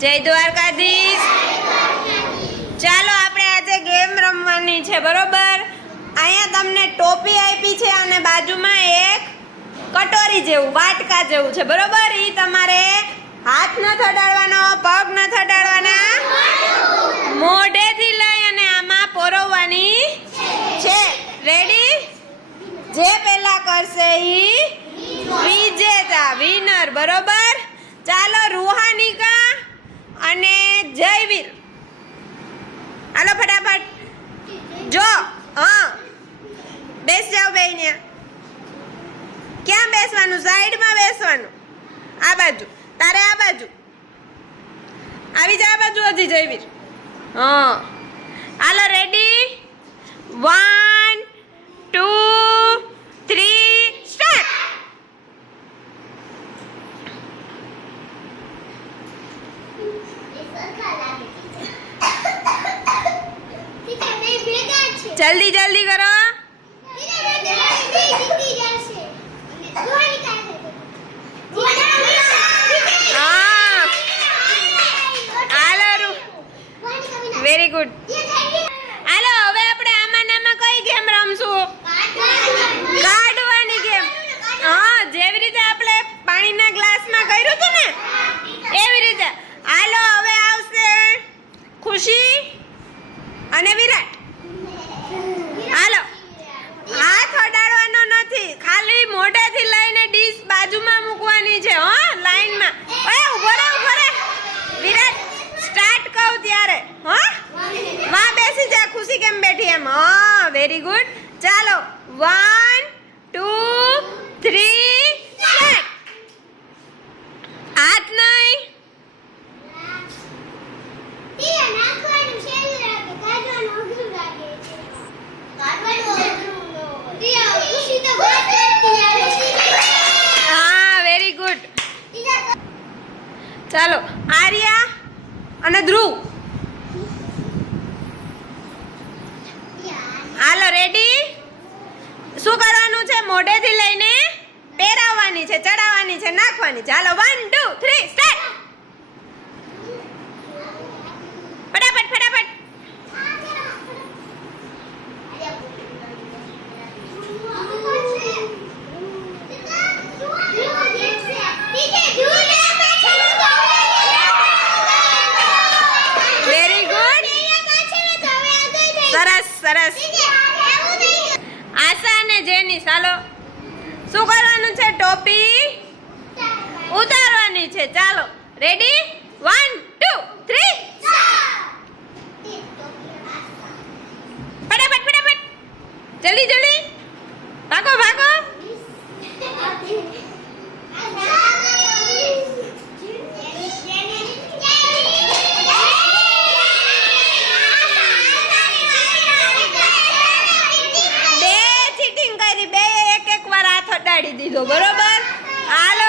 જય દ્વારકાધીશ. ચાલો આપણે આજે ગેમ રમવાની છે, બરોબર? અહીંયા તમને ટોપી આપી છે અને બાજુમાં એક કટોરી જેવું વાટકા જેવું છે, બરોબર? ઈ તમારે હાથ ન થડાડવાનો, પગ ન થડાડવાના, મોઢેથી લઈ અને આમાં પોરવવાની છે. રેડી? જે પહેલા કરશે ઈ વિજેતા, વિનર, બરોબર? ચાલો રૂહાનિકા અને જયવીર, હાલો ફટાફટ. જો હા, બેસ જાઓ બે. ક્યાં બેસવાનું? સાઈડમાં બેસવાનું. આ બાજુ, તારે આ બાજુ આવી જા. આ બાજુ હજી જયવીર. હા, હાલો. રેડી? 1 2 3 સ્ટાર્ટ. જલ્દી જલ્દી કરો. Very good. હાલો, હવે આપણે આમાં નામાં કઈ ગેમ રમશું? કાઢવાની ગેમ. હા, જેવી રીતે આપણે પાણીના ગ્લાસમાં કર્યું હતું ને એવી રીતે. હાલો, હવે આવશે ખુશી અને વિરાટ. હાલો, હાથ અડાડવાનો નથી, ખાલી મોઢેથી લઈને ડીશ બાજુમાં મૂકવાની છે. હો, લાઈનમાં. ઓય ઉભો રહે, ઉભો રહે. વિરાટ, સ્ટાર્ટ કહું ત્યારે. હો, માં બેસી જા. ખુશી કેમ બેઠી એમ? હા, વેરી ગુડ. ચાલો, 1 2 3 સ્ટાર્ટ. હાથ નહીં. હા, વેરી ગુડ. ચાલો, આર્યા અને ધ્રુવ. હાલો, રેડી? શું કરવાનું છે? મોઢેથી લઈને પહેરાવવાની છે, ચડાવવાની છે, નાખવાની છે. હાલો, 1 2 3 સ્ટાર્ટ. ફટાફટ ફટાફટ. Very good. સરસ સરસ. આશા અને જેની. ચાલો, શું કરવાનું છે? ટોપી ઉતારવાની છે. ચાલો, રેડી? 1 2 3 ફટાફટ ફટાફટ. જલ્દી જલ્દી, ભાગો ભાગો. દીધો, બરોબર? હાલો